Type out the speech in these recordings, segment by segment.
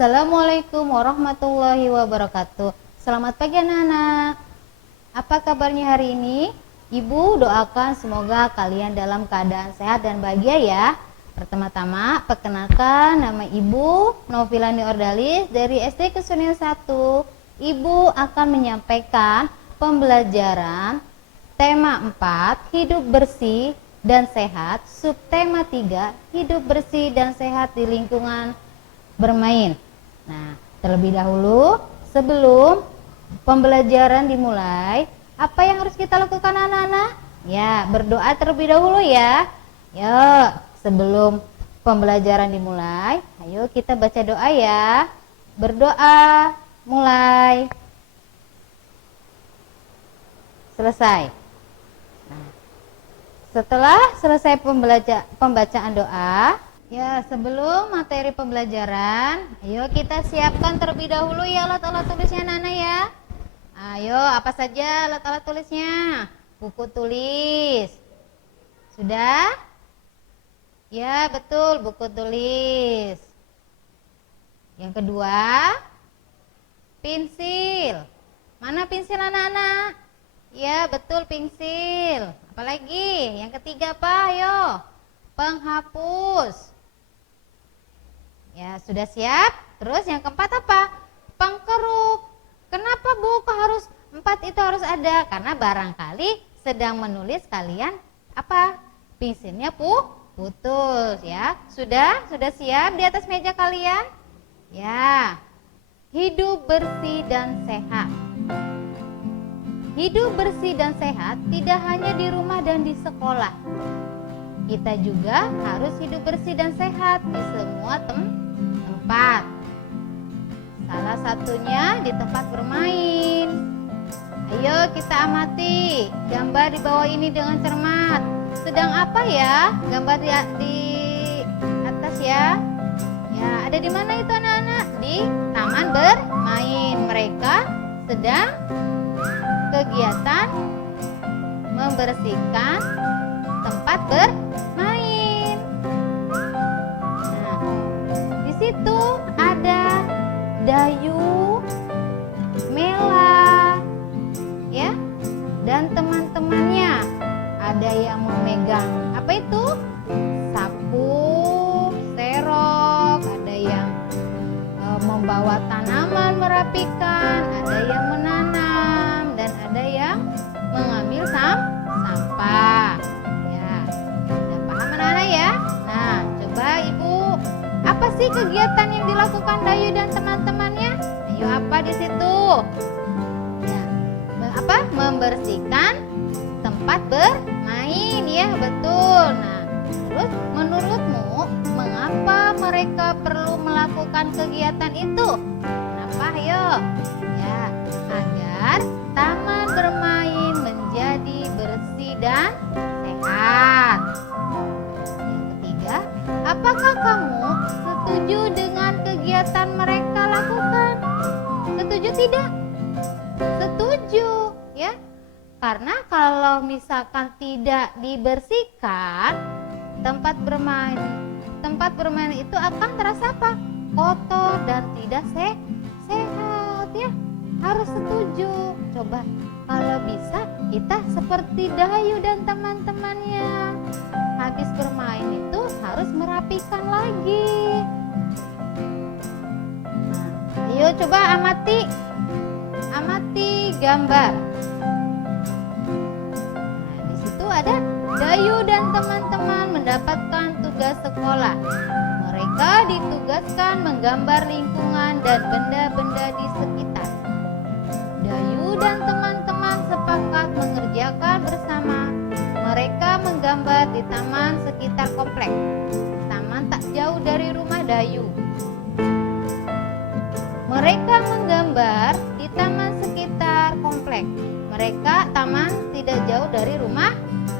Assalamualaikum warahmatullahi wabarakatuh. Selamat pagi anak-anak. Apa kabarnya hari ini? Ibu doakan semoga kalian dalam keadaan sehat dan bahagia ya. Pertama-tama perkenalkan, nama Ibu Novilani Ordalis dari SD Kesunian 1. Ibu akan menyampaikan pembelajaran tema 4 hidup bersih dan sehat, subtema 3 hidup bersih dan sehat di lingkungan bermain. Nah, terlebih dahulu sebelum pembelajaran dimulai, apa yang harus kita lakukan anak-anak? Ya, berdoa terlebih dahulu ya. Yuk, sebelum pembelajaran dimulai, ayo kita baca doa ya. Berdoa, mulai. Selesai. Nah, setelah selesai pembacaan doa, ya, sebelum materi pembelajaran, ayo kita siapkan terlebih dahulu ya alat-alat tulisnya Nana ya. Ayo, apa saja alat-alat tulisnya? Buku tulis. Sudah? Ya, betul, buku tulis. Yang kedua, pensil. Mana pensil anak-anak? Ya, betul, pensil. Apalagi? Yang ketiga apa? Ayo. Penghapus. Ya, sudah siap? Terus yang keempat apa? Pengkeruk. Kenapa Bu kok harus 4 itu harus ada? Karena barangkali sedang menulis kalian apa? Pensilnya putus ya. Sudah siap di atas meja kalian? Ya. Hidup bersih dan sehat. Hidup bersih dan sehat tidak hanya di rumah dan di sekolah. Kita juga harus hidup bersih dan sehat di semua tempat. Salah satunya di tempat bermain. Ayo kita amati gambar di bawah ini dengan cermat. Sedang apa ya gambar di atas ya? Ya, ada di mana itu anak-anak? Di taman bermain. Mereka sedang kegiatan membersihkan tempat bermain. Nah, di situ ada Dayu, Mela, ya, dan teman-temannya. Ada yang memegang apa itu? Sapu, serok. Ada yang membawa tanaman merapikan. Ada yang menanam dan ada yang mengambil sampah. Ya. Nah, coba Ibu, apa sih kegiatan yang dilakukan Dayu dan teman-temannya? Ayo, apa di situ? Ya, apa? Membersihkan tempat bermain, ya betul. Nah, terus menurutmu mengapa mereka perlu melakukan kegiatan itu? Kenapa? Ayo. Ya, agar taman bermain menjadi bersih dan sehat. Apakah kamu setuju dengan kegiatan mereka lakukan? Setuju tidak? Setuju, ya. Karena kalau misalkan tidak dibersihkan tempat bermain itu akan terasa apa? Kotor dan tidak sehat, ya. Harus setuju. Coba kalau bisa kita seperti Dayu dan teman-temannya. Habis bermain itu harus merapikan lagi. Nah, ayo coba amati gambar. Nah, di situ ada Dayu dan teman-teman mendapatkan tugas sekolah. Mereka ditugaskan menggambar lingkungan dan benda-benda di sekitar. Dayu dan teman-teman sepakat mengerjakan bersama. Mereka menggambar di taman sekitar komplek. Taman tak jauh dari rumah Dayu. Mereka menggambar di taman sekitar komplek. Taman tidak jauh dari rumah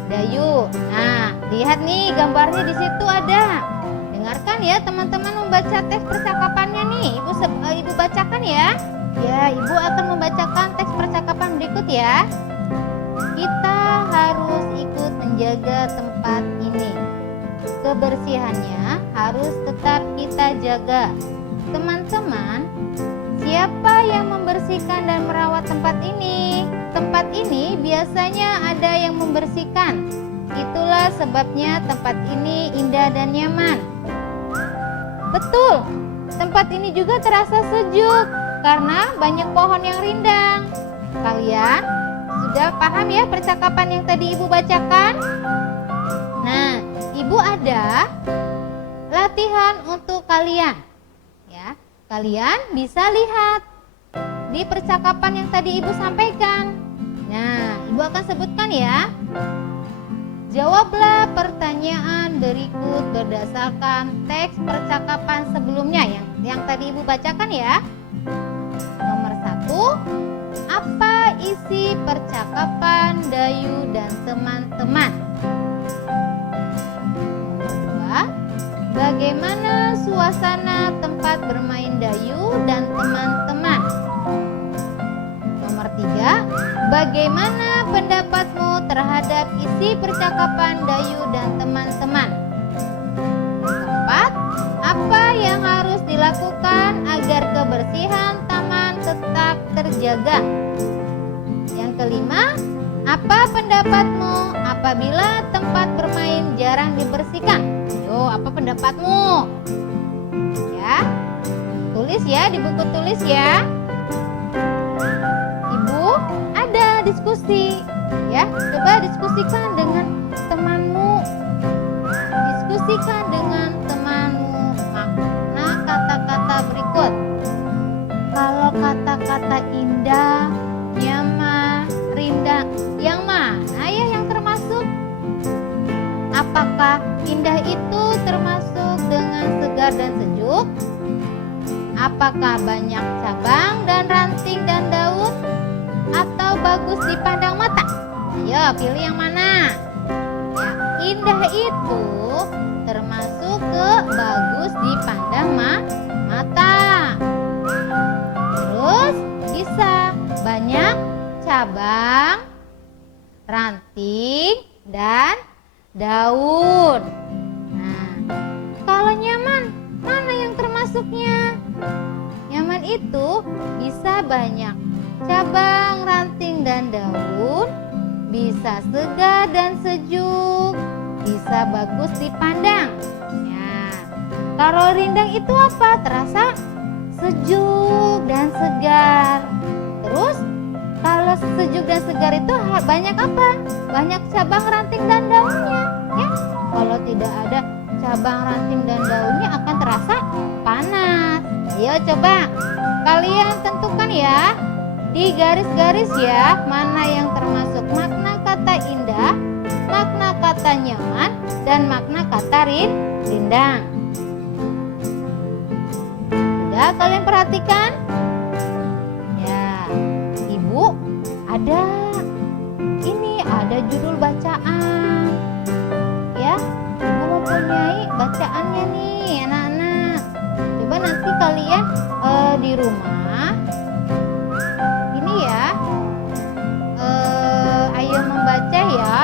Dayu. Nah, lihat nih gambarnya di situ ada. Dengarkan ya teman-teman membaca teks percakapannya nih. Ibu bacakan ya. Ya, Ibu akan membacakan teks percakapan berikut ya. Kita harus ikut menjaga tempat ini. Kebersihannya harus tetap kita jaga. Teman-teman, siapa yang membersihkan dan merawat tempat ini? Tempat ini biasanya ada yang membersihkan. Itulah sebabnya tempat ini indah dan nyaman. Betul, tempat ini juga terasa sejuk karena banyak pohon yang rindang. Kalian sudah paham ya percakapan yang tadi Ibu bacakan? Nah, Ibu ada latihan untuk kalian. Ya, kalian bisa lihat di percakapan yang tadi Ibu sampaikan. Nah, Ibu akan sebutkan ya. Jawablah pertanyaan berikut berdasarkan teks percakapan sebelumnya yang tadi Ibu bacakan ya. Nomor 1, apa isi percakapan Dayu dan teman-teman? Nomor 2, bagaimana suasana tempat bermain Dayu dan teman-teman? Nomor 3, bagaimana pendapatmu terhadap isi percakapan Dayu dan teman-teman? Nomor 4, apa yang harus dilakukan agar kebersihan taman tetap terjaga? Yang kelima, apa pendapatmu apabila tempat bermain jarang dibersihkan? Yo, apa pendapatmu? Ya, tulis ya di buku tulis ya. Ibu ada diskusi ya, coba diskusikan dengan temanmu. Diskusikan dengan temanmu makna kata-kata berikut. Kalau kata-kata indah, nyaman, rindang, yang mana ya yang termasuk? Apakah indah itu termasuk dengan segar dan sejuk? Apakah banyak cabang dan ranting dan daun? Atau bagus dipandang mata? Ayo pilih yang mana? Ya, indah itu termasuk ke bagus dipandang mata. Terus bisa banyak cabang, ranting, dan daun. Nah, kalau nyaman, mana yang termasuknya? Nyaman itu bisa banyak cabang, ranting, dan daun, bisa segar dan sejuk, bisa bagus dipandang. Ya. Kalau rindang itu apa? Terasa sejuk dan segar. Terus kalau sejuk dan segar itu banyak apa? Banyak cabang, ranting, dan daunnya. Ya. Kalau tidak ada cabang, ranting, dan daunnya akan terasa panas. Ayo coba kalian tentukan ya di garis-garis ya, mana yang termasuk makna kata indah, makna kata nyaman, dan makna kata rindang. Sudah kalian perhatikan? Ya, Ibu ada judul bacaan. Ya, Ibu mempunyai bacaannya nih anak-anak. Coba nanti kalian di rumah ini ya, ayo membaca ya.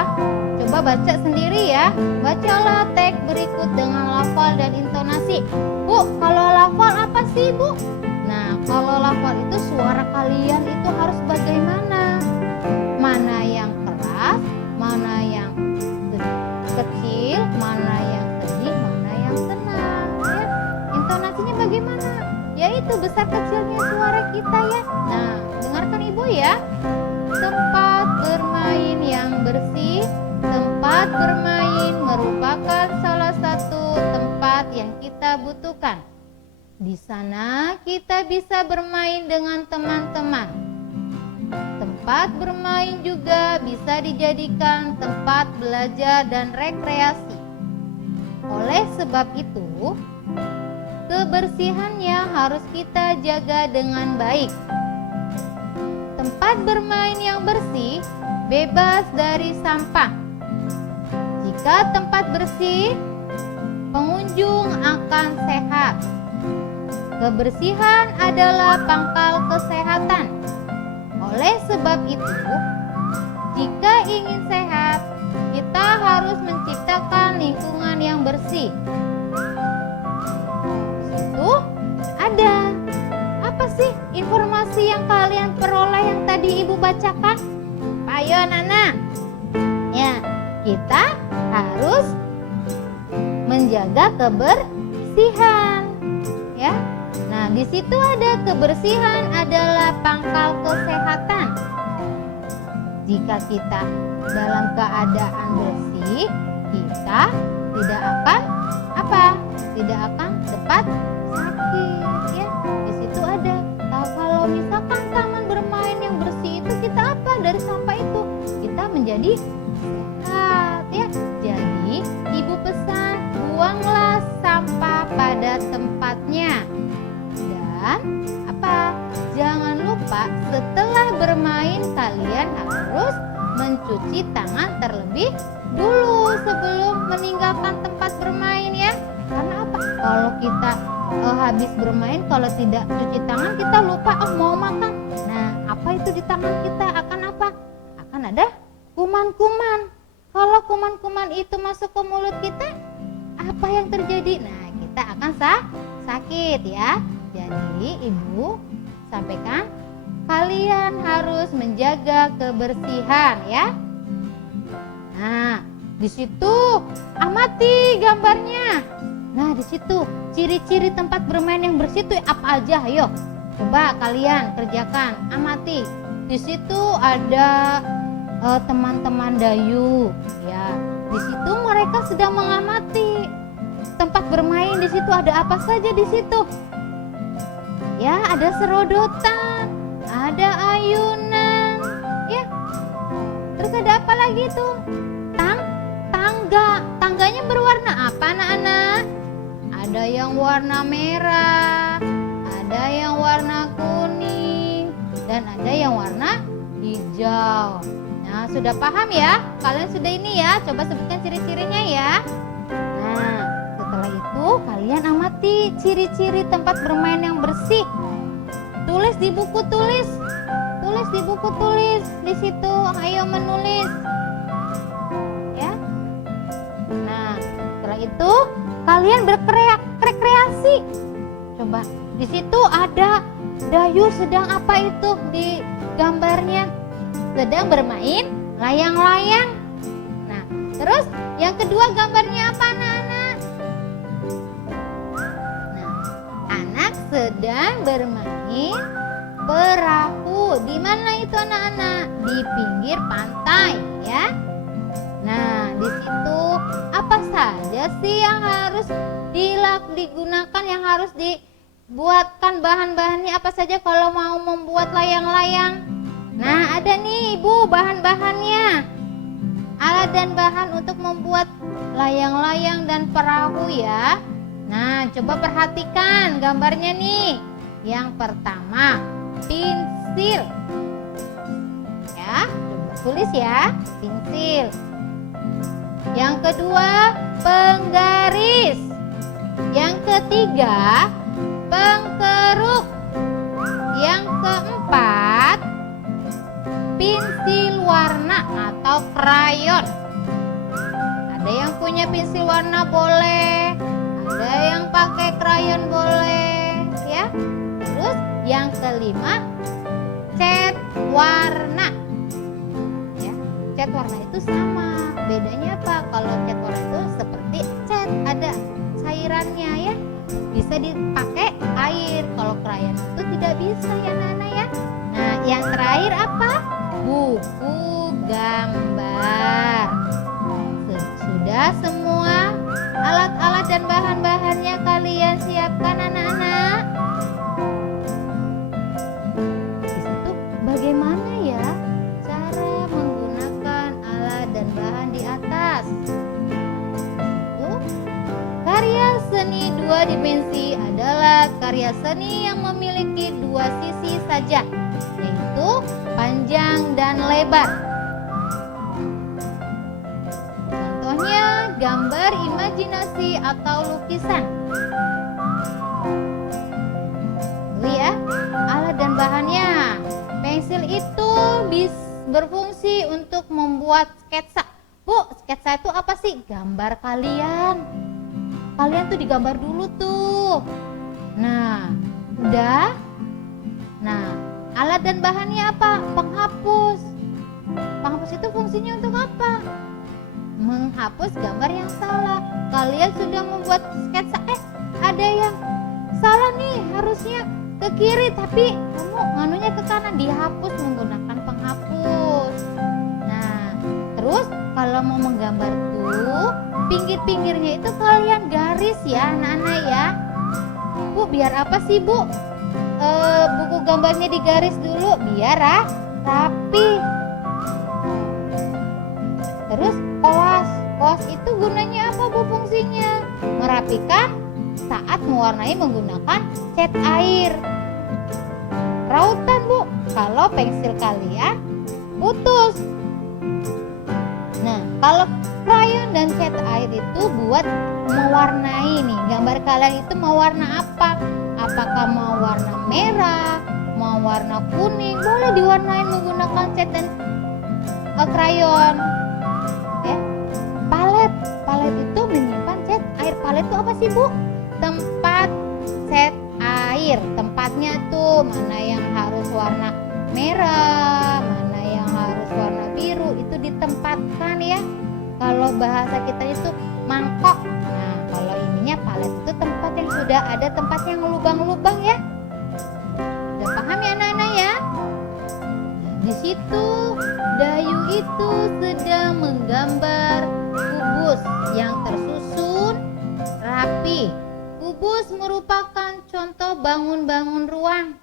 Coba baca sendiri ya. Bacalah teks berikut dengan lafal dan intonasi. Bu, kalau lafal apa sih Bu? Nah, kalau lafal itu suara kalian itu harus bagaimana? Mana yang keras, mana yang kecil, mana yang sedih, mana yang tenang ya. Intonasinya bagaimana? Yaitu besar kecilnya suara kita ya. Nah, dengarkan Ibu ya. Tempat bermain yang bersih. Tempat bermain merupakan salah satu tempat yang kita butuhkan. Di sana kita bisa bermain dengan teman-teman. Tempat bermain juga bisa dijadikan tempat belajar dan rekreasi. Oleh sebab itu, kebersihannya harus kita jaga dengan baik. Tempat bermain yang bersih bebas dari sampah. Jika tempat bersih, pengunjung akan sehat. Kebersihan adalah pangkal kesehatan. Oleh sebab itu, jika ingin sehat, kita harus menciptakan lingkungan yang bersih. Di situ ada. Apa sih informasi yang kalian peroleh yang tadi Ibu bacakan? Ayo anak-anak. Ya, kita harus menjaga kebersihan. Ya. Nah, di situ ada kebersihan adalah pangkal kesehatan. Jika kita dalam keadaan bersih, kita tidak akan apa? Tidak akan cepat sakit, ya. Di situ ada. Kalau misalkan taman bermain yang bersih itu kita apa? Dari sampah itu kita menjadi sehat, ya. Jadi, Ibu pesan buanglah sampah pada tempatnya. Dan apa? Jangan lupa setelah bermain kalian harus mencuci tangan terlebih dulu sebelum meninggalkan tempat bermain, ya. Karena apa? Kalau kita habis bermain, kalau tidak cuci tangan kita lupa mau makan. Nah, apa itu di tangan kita akan apa? Akan ada kuman-kuman. Kalau kuman-kuman itu masuk ke mulut kita, apa yang terjadi? Nah, kita akan sakit, ya. Jadi Ibu sampaikan kalian harus menjaga kebersihan, ya. Nah, di situ amati gambarnya. Nah, di situ ciri-ciri tempat bermain yang bersih itu apa aja? Ayo, coba kalian kerjakan, amati. Di situ ada teman-teman Dayu, ya. Di situ mereka sedang mengamati tempat bermain. Di situ ada apa saja di situ? Ya, ada serodotan, ada ayunan, ya. Terus ada apa lagi tuh? Tangga. Tangganya berwarna apa, anak-anak? Ada yang warna merah, ada yang warna kuning, dan ada yang warna hijau. Nah, sudah paham ya? Kalian sudah ini ya? Coba sebutkan ciri-cirinya ya. Nah, setelah itu kalian amati ciri-ciri tempat bermain yang bersih. Tulis di buku tulis. Tulis di buku tulis. Di situ ayo menulis. Ya. Nah, setelah itu kalian berkreasi. Coba di situ ada Dayu sedang apa itu di gambarnya? Sedang bermain layang-layang. Nah, terus yang kedua gambarnya apa, anak-anak? Nah, anak sedang bermain perahu. Di mana itu, anak-anak? Di pinggir pantai, ya. Nah, di situ apa saja sih yang harus digunakan, yang harus dibuatkan bahan-bahannya apa saja kalau mau membuat layang-layang? Nah, ada nih Ibu bahan-bahannya. Alat dan bahan untuk membuat layang-layang dan perahu, ya. Nah, coba perhatikan gambarnya nih. Yang pertama, pensil. Ya, coba tulis ya, pensil. Yang kedua, penggaris. Yang ketiga, pengkeruk. Yang keempat, pensil warna atau krayon. Ada yang punya pensil warna boleh, ada yang pakai krayon boleh, ya. Terus yang kelima, cat warna. Ya, cat warna itu sama. Bedanya apa? Kalau cat warna itu seperti cat, ada cairannya, ya. Bisa dipakai air. Kalau krayon itu tidak bisa, ya Nana, ya. Nah, yang terakhir apa? Buku gambar. Sudah semua alat-alat dan bahan-bahannya kalian siapkan, anak-anak? Di situ bagaimana ya cara menggunakan alat dan bahan di atas? Itu karya seni dua dimensi adalah karya seni yang memiliki dua sisi saja, yaitu panjang dan lebar. Contohnya gambar imajinasi atau lukisan. Tuh ya, alat dan bahannya. Pensil itu berfungsi untuk membuat sketsa. Bu, sketsa itu apa sih? Gambar kalian. Kalian tuh digambar dulu tuh. Nah, Udah? Nah, alat dan bahannya apa? Penghapus. Penghapus itu fungsinya untuk apa? Menghapus gambar yang salah. Kalian sudah membuat sketsa, ada yang salah nih, harusnya ke kiri tapi kamu nganunya ke kanan, dihapus menggunakan penghapus. Nah, terus kalau mau menggambar tuh pinggir-pinggirnya itu kalian garis ya anak-anak ya. Bu, biar apa sih Bu? Buku gambarnya digaris dulu biar rapi. Terus koas itu gunanya apa Bu fungsinya? Merapikan saat mewarnai menggunakan cat air. Rautan Bu, kalau pensil kalian putus. Nah, kalau krayon dan cat air itu buat mewarnai nih. Gambar kalian itu mau warna apa? Apakah mau warna merah, mau warna kuning, boleh diwarnain menggunakan cat dan krayon. Palet itu menyimpan cat air. Palet itu apa sih Bu? Tempat cat air. Tempatnya tuh mana yang harus warna merah, mana yang harus warna biru, itu ditempatkan ya. Kalau bahasa kita itu mangkok. Nah, kalau ininya palet itu tempat yang sudah ada tempat yang lubang-lubang ya. Udah paham ya anak-anak ya? Di situ Dayu itu sedang menggambar kubus yang tersusun rapi. Kubus merupakan contoh bangun-bangun ruang.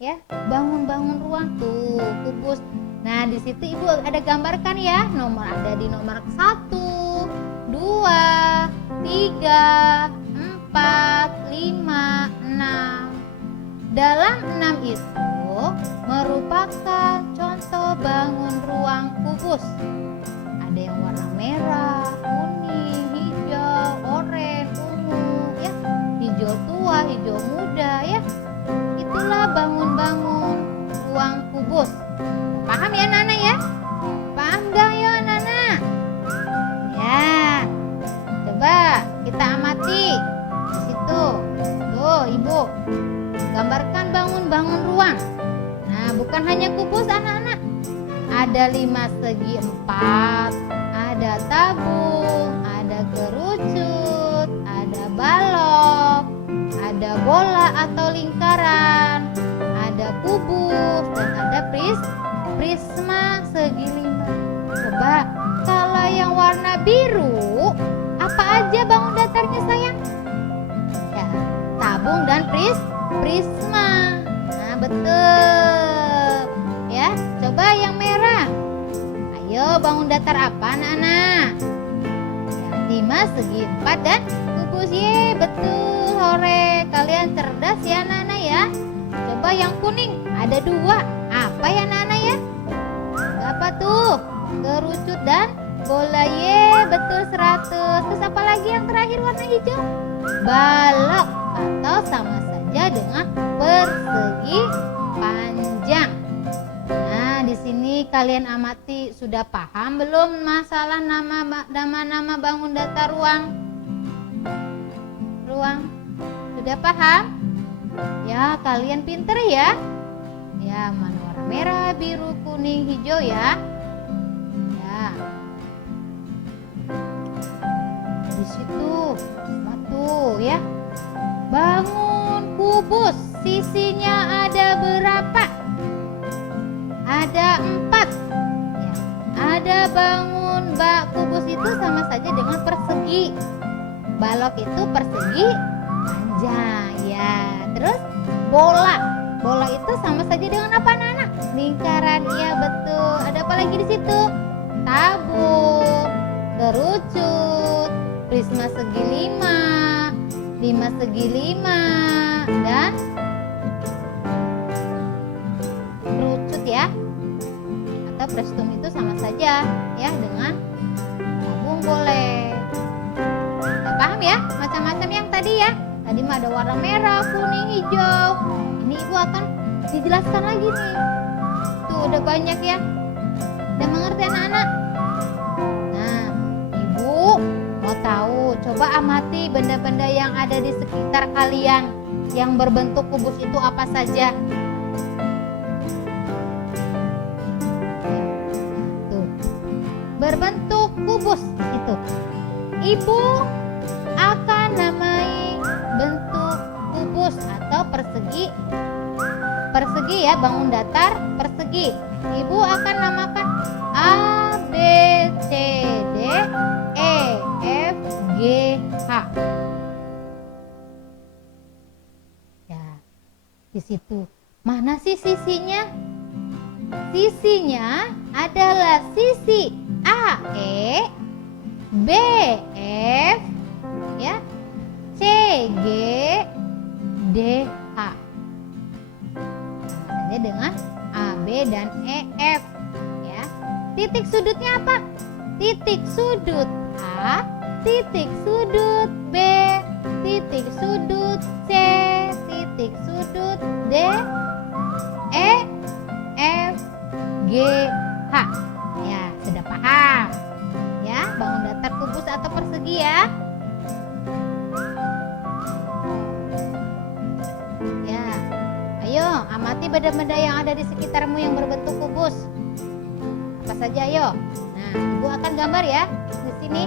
Ya, bangun-bangun ruang tuh kubus. Nah, di situ Ibu ada gambarkan ya, ada di nomor 1, 2, 3, 4, 5, 6. Dalam 6 itu merupakan contoh bangun ruang kubus. Ada yang warna merah, kuning, hijau, oranye, ungu ya. Hijau tua, hijau muda ya. Itulah bangun-bangun ruang kubus. Paham ya anak-anak ya? Paham gak ya anak-anak? Ya. Coba kita amati di situ. Tuh Ibu gambarkan bangun-bangun ruang. Nah, bukan hanya kubus anak-anak. Ada 5 segi 4, ada tabung, ada kerucut, ada balok, ada bola atau lingkaran, ada kubus, dan ada prisma segi 5. Coba, kalau yang warna biru, apa aja bangun datarnya sayang? Ya, tabung dan prisma. Nah, betul. Ya, coba yang merah. Ayo bangun datar apa anak-anak? Ya, 5 segi 4 dan kubus. Ye, betul. Hore, kalian cerdas ya anak-anak ya. Coba yang kuning, ada 2. Apa ya anak-anak ya? Apa tuh? Kerucut dan bola. Ye, betul 100. Terus apa lagi yang terakhir warna hijau? Balok atau sama saja dengan persegi panjang. Nah, di sini kalian amati, sudah paham belum masalah nama-nama bangun datar ruang? Sudah paham? Ya, kalian pinter ya. Ya, mana warna merah, biru, kuning, hijau ya. Ya. Di situ satu ya. Bangun kubus, sisinya ada berapa? Ada 4 ya. Ada bangun kubus itu sama saja dengan persegi. Balok itu persegi panjang ya. Terus bola itu sama saja dengan apa anak-anak? Lingkaran. Iya betul. Ada apa lagi di situ? Tabung, kerucut, prisma segi 5 segi 5, dan kerucut ya. Atau prestum itu sama saja ya dengan tabung boleh. Udah paham ya macam-macam yang tadi ya? Tadi mah ada warna merah, kuning, hijau. Ini Ibu akan dijelaskan lagi nih. Tuh udah banyak ya. Udah mengerti anak-anak? Nah, Ibu mau tahu, coba amati benda-benda yang ada di sekitar kalian. Yang berbentuk kubus itu apa saja? Tuh. Berbentuk kubus itu. Ibu akan namai bentuk kubus atau persegi. Persegi ya, bangun datar persegi. Ibu akan namakan A, B, C, D, E, F, G, H. Ya, di situ. Mana sih sisinya? Sisinya adalah sisi A, E, B, F, ya, C, G, D, H. Saja dengan A, B, dan E, F. Ya. Titik sudutnya apa? Titik sudut A, titik sudut B, titik sudut C, titik sudut D, E, F, G, H. Ya, sudah paham? Ya, bangun datar kubus atau persegi ya. Ya, ayo amati benda-benda yang ada di sekitarmu yang berbentuk kubus. Apa saja, ayo. Nah, ibu akan gambar ya. Di sini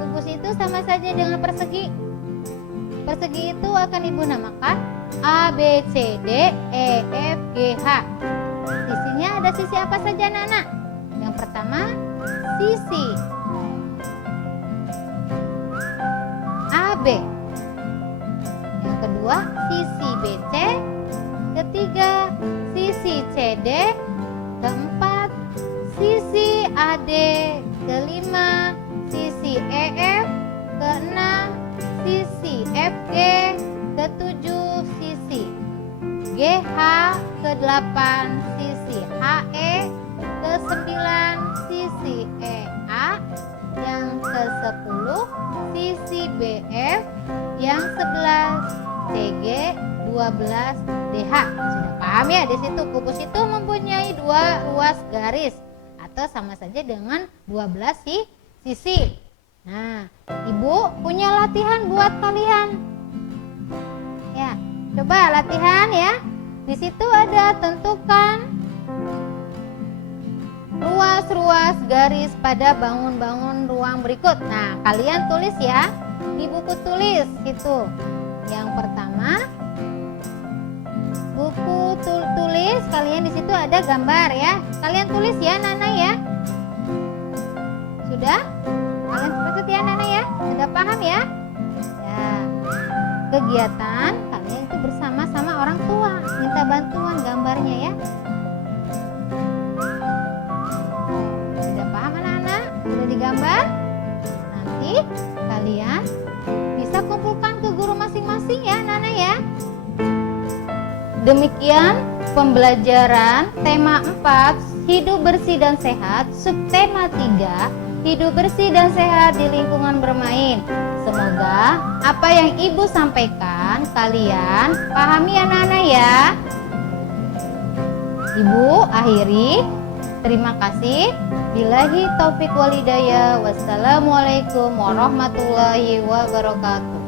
kubus itu sama saja dengan persegi. Persegi itu akan ibu namakan A, B, C, D, E, F, G, H. Sisinya ada sisi apa saja, anak-anak? Yang pertama, sisi AB. Yang kedua, sisi BC. Ketiga, sisi CD. Keempat, sisi AD. Kelima, sisi EF. Keenam, sisi FG. Ketujuh, sisi GH. Kedelapan, sisi HE. Ke-9, sisi EA. Yang ke-10, sisi BF. Yang 11, CG. 12, DH. Sudah paham ya? Di situ kubus itu mempunyai dua ruas garis atau sama saja dengan 12 sisi. Nah, ibu punya latihan buat kalian. Ya, coba latihan ya. Di situ ada tentukan ruas-ruas garis pada bangun-bangun ruang berikut. Nah, kalian tulis ya di buku tulis itu. Yang pertama, buku tulis kalian di situ ada gambar ya. Kalian tulis ya, Nana ya. Sudah? Kalian catat ya, Nana ya. Sudah paham ya? Ya. Kegiatan kalian itu bersama-sama orang tua. Minta bantuan gambarnya ya. Sudah paham anak-anak? Sudah digambar? Nanti kalian bisa kumpulkan ke guru masing-masing ya, Nana ya. Demikian pembelajaran tema 4, hidup bersih dan sehat, subtema 3, hidup bersih dan sehat di lingkungan bermain. Semoga apa yang ibu sampaikan kalian pahami anak-anak ya. Ibu akhiri, terima kasih. Billahi taufik walhidayah. Wassalamualaikum warahmatullahi wabarakatuh.